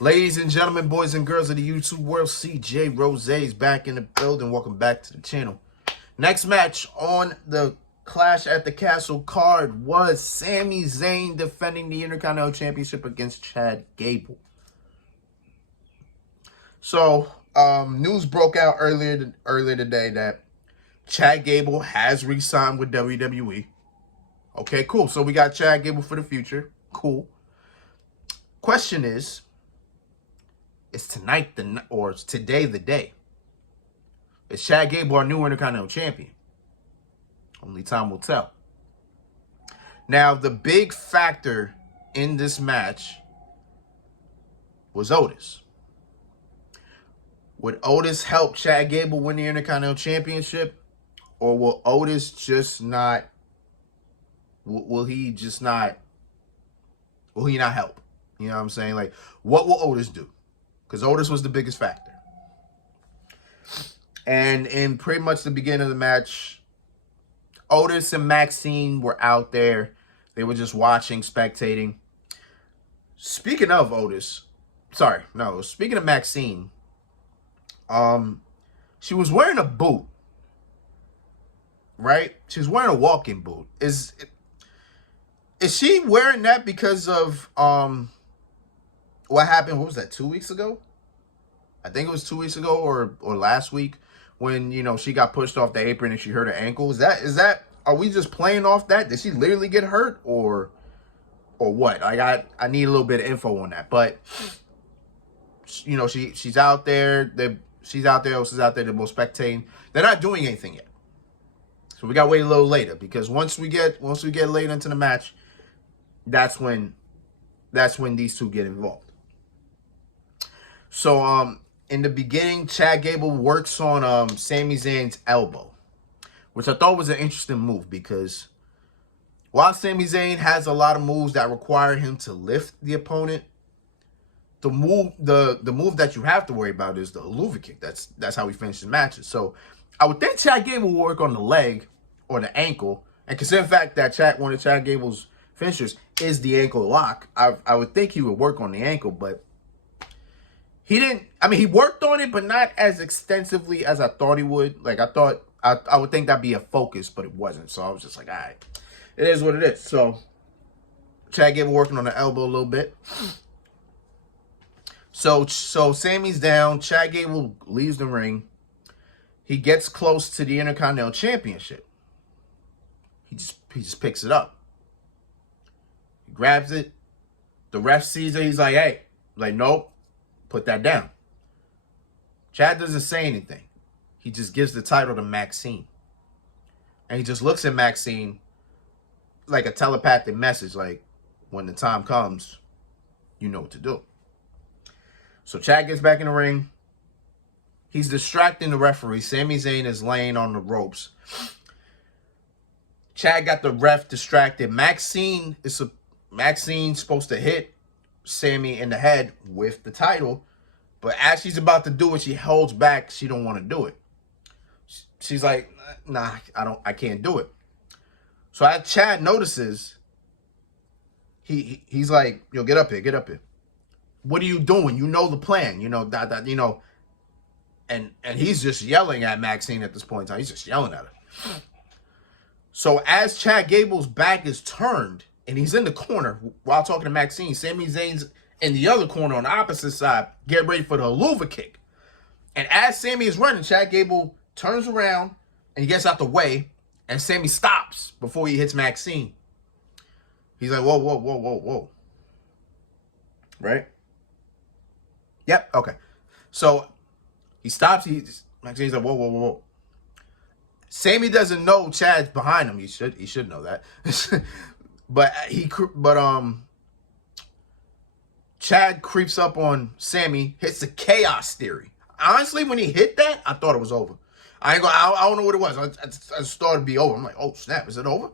Ladies and gentlemen, boys and girls of the YouTube world, CJ Rose is back in the building. Welcome back to the channel. Next match on the Clash at the Castle card was Sami Zayn defending the Intercontinental Championship against Chad Gable. So, news broke out earlier today that Chad Gable has re-signed with WWE. Okay, cool. So we got Chad Gable for the future. Cool. Question is tonight or is today the day? Is Chad Gable our new Intercontinental Champion? Only time will tell. Now, the big factor in this match was Otis. Would Otis help Chad Gable win the Intercontinental Championship? Or will Otis just not, will he not help? You know what I'm saying? Like, what will Otis do? Because Otis was the biggest factor. And in pretty much the beginning of the match, Otis and Maxine were out there. They were just watching, spectating. Speaking of Otis, speaking of Maxine, she was wearing a boot, right? She was wearing a walking boot. Is she wearing that because of what happened? What was that? 2 weeks ago? I think it was 2 weeks ago or last week when, you know, she got pushed off the apron and she hurt her ankle. Is that are we just playing off that? Did she literally get hurt or what? I need a little bit of info on that. But you know, she's out there. She's out there. Otis is out there. They're both spectating. They're not doing anything yet. So we gotta wait a little later, because once we get later into the match, that's when these two get involved. So in the beginning, Chad Gable works on Sami Zayn's elbow, which I thought was an interesting move, because while Sami Zayn has a lot of moves that require him to lift the opponent, the move that you have to worry about is the haluva kick. That's how he finishes matches. So I would think Chad Gable will work on the leg or the ankle, and consider the fact that one of Chad Gable's finishers is the ankle lock, I would think he would work on the ankle, but he didn't. I mean, he worked on it, but not as extensively as I thought he would. Like, I would think that'd be a focus, but it wasn't. So I was just like, all right, it is what it is. So Chad Gable working on the elbow a little bit. So Sami's down. Chad Gable leaves the ring. He gets close to the Intercontinental Championship. He just picks it up. He grabs it. The ref sees it. He's like, hey, like, nope, put that down. Chad doesn't say anything. He just gives the title to Maxine. And he just looks at Maxine like a telepathic message, like, when the time comes, you know what to do. So Chad gets back in the ring. He's distracting the referee. Sami Zayn is laying on the ropes. Chad got the ref distracted. Maxine's supposed to hit Sami in the head with the title, but as she's about to do it, she holds back. She don't want to do it. She's like, nah, I can't do it. So as Chad notices, he's like, yo, get up here. What are you doing? You know the plan. You know you know. And he's just yelling at Maxine at this point in time. He's just yelling at her. So as Chad Gable's back is turned and he's in the corner while talking to Maxine, Sami Zayn's in the other corner on the opposite side, getting ready for the haluva kick. And as Sami is running, Chad Gable turns around and he gets out the way, and Sami stops before he hits Maxine. He's like, whoa. Right? Yep, okay. So he stops. Maxine's like, whoa. Sami doesn't know Chad's behind him. He should know that. but Chad creeps up on Sami, hits the chaos theory. Honestly, when he hit that, I thought it was over. I don't know what it was. I just thought it'd be over. I'm like, oh snap, is it over?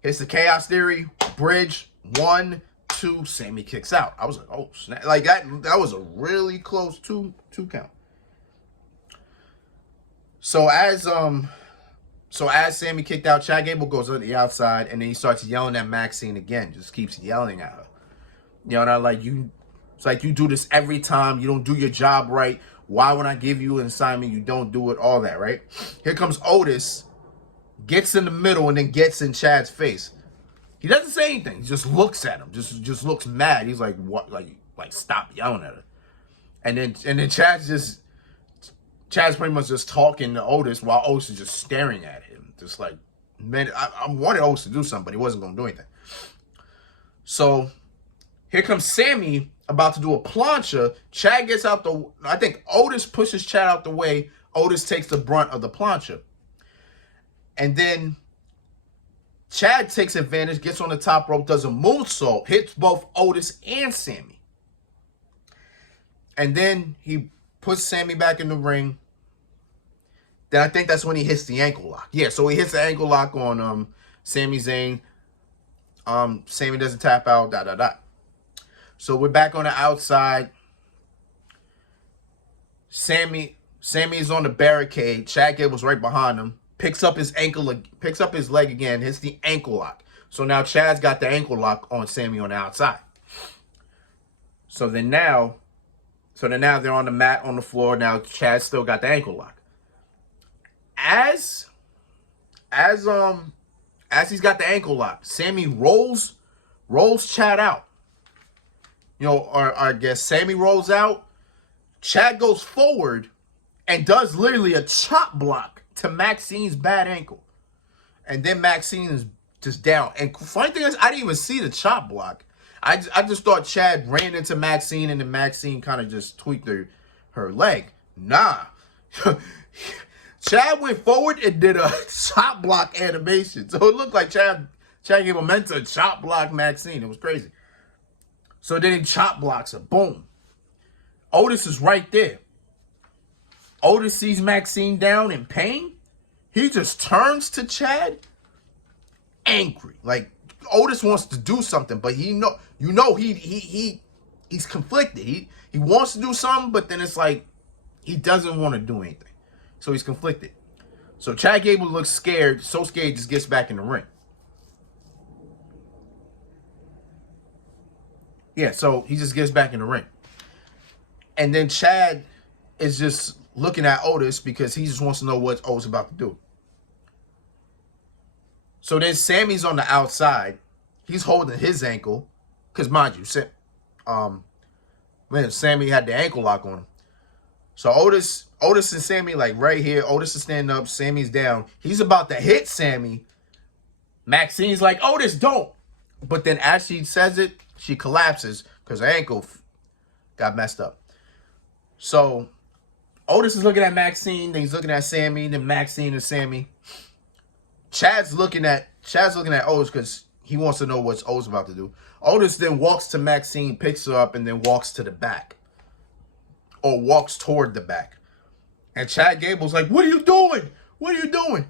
Hits the chaos theory, bridge, 1, 2, Sami kicks out. I was like, oh snap. Like that was a really close two count. So as Sami kicked out, Chad Gable goes on the outside, and then he starts yelling at Maxine again. Just keeps yelling at her. You know, like, you It's like, you do this every time. You don't do your job right. Why when I give you an assignment, you don't do it? All that, right? Here comes Otis, gets in the middle, and then gets in Chad's face. He doesn't say anything. He just looks at him. Just looks mad. He's like, what? Like stop yelling at her. And then Chad's pretty much just talking to Otis while Otis is just staring at him. Just like, man, I wanted Otis to do something, but he wasn't going to do anything. So here comes Sami about to do a plancha. Chad gets out I think Otis pushes Chad out the way. Otis takes the brunt of the plancha. And then Chad takes advantage, gets on the top rope, does a moonsault, hits both Otis and Sami. And then he puts Sami back in the ring. Then I think that's when he hits the ankle lock. Yeah, so he hits the ankle lock on Sami Zayn. Sami doesn't tap out, So we're back on the outside. Sami's on the barricade. Chad Gable's right behind him. Picks up his leg again, hits the ankle lock. So now Chad's got the ankle lock on Sami on the outside. So now they're on the mat on the floor. Now Chad's still got the ankle lock. As he's got the ankle lock, Sami rolls Chad out. Or I guess Sami rolls out. Chad goes forward and does literally a chop block to Maxine's bad ankle. And then Maxine is just down. And funny thing is, I didn't even see the chop block. I just thought Chad ran into Maxine and then Maxine kind of just tweaked her leg. Nah. Chad went forward and did a chop block animation. So it looked like Chad Gable meant to chop block Maxine. It was crazy. So then he chop blocks her. Boom. Otis is right there. Otis sees Maxine down in pain. He just turns to Chad angry. Like, Otis wants to do something, but he's conflicted. He wants to do something, but then it's like he doesn't want to do anything. So he's conflicted. So Chad Gable looks scared, so scared he just gets back in the ring. Yeah, so he just gets back in the ring. And then Chad is just looking at Otis because he just wants to know what Otis is about to do. So then Sami's on the outside. He's holding his ankle. Because mind you, Sami had the ankle lock on him. So Otis and Sami like right here. Otis is standing up. Sami's down. He's about to hit Sami. Maxine's like, Otis, don't. But then as she says it, she collapses because her ankle got messed up. So Otis is looking at Maxine, then he's looking at Sami, then Maxine and Sami. Chad's looking at Otis because he wants to know what Otis about to do. Otis then walks to Maxine, picks her up, and then walks to the back. Or walks toward the back. And Chad Gable's like, what are you doing? What are you doing?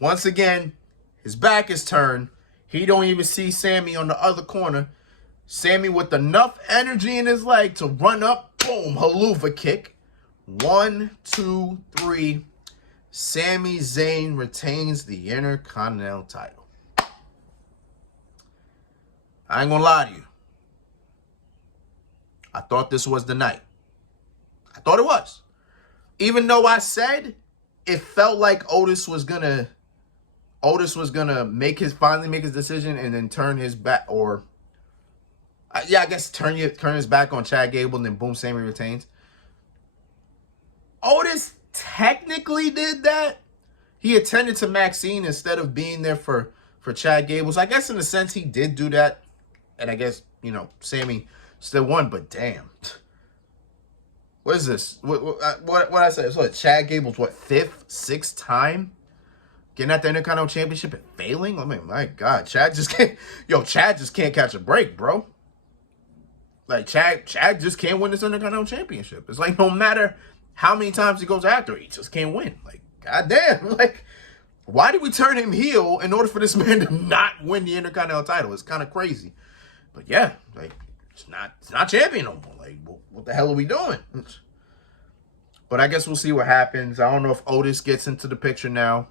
Once again, his back is turned. He don't even see Sami on the other corner. Sami with enough energy in his leg to run up. Boom. Haluva kick. 1, 2, 3. Sami Zayn retains the Intercontinental title. I ain't gonna lie to you. I thought this was the night. I thought it was. Even though I said it felt like Otis was gonna finally make his decision and then turn his back, or I guess turn his back on Chad Gable and then boom, Sami retains. Otis technically did that. He attended to Maxine instead of being there for Chad Gable. So I guess in a sense he did do that. And I guess, Sami still won, but damn. What is this? What I said? So Chad Gable's fifth, sixth time getting at the Intercontinental Championship and failing? I mean, my God, Chad just can't catch a break, bro. Like Chad just can't win this Intercontinental Championship. It's like no matter how many times he goes after it, he just can't win. Like, goddamn, like, why did we turn him heel in order for this man to not win the Intercontinental title? It's kind of crazy. But yeah, like, it's not champion no more. Like, what the hell are we doing? But I guess we'll see what happens. I don't know if Otis gets into the picture now.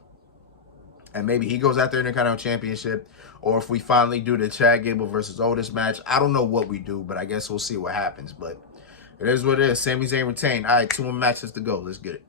And maybe he goes out there in the Intercontinental Championship. Or if we finally do the Chad Gable versus Otis match. I don't know what we do, but I guess we'll see what happens. But it is what it is. Sami Zayn retained. All right, 2 more matches to go. Let's get it.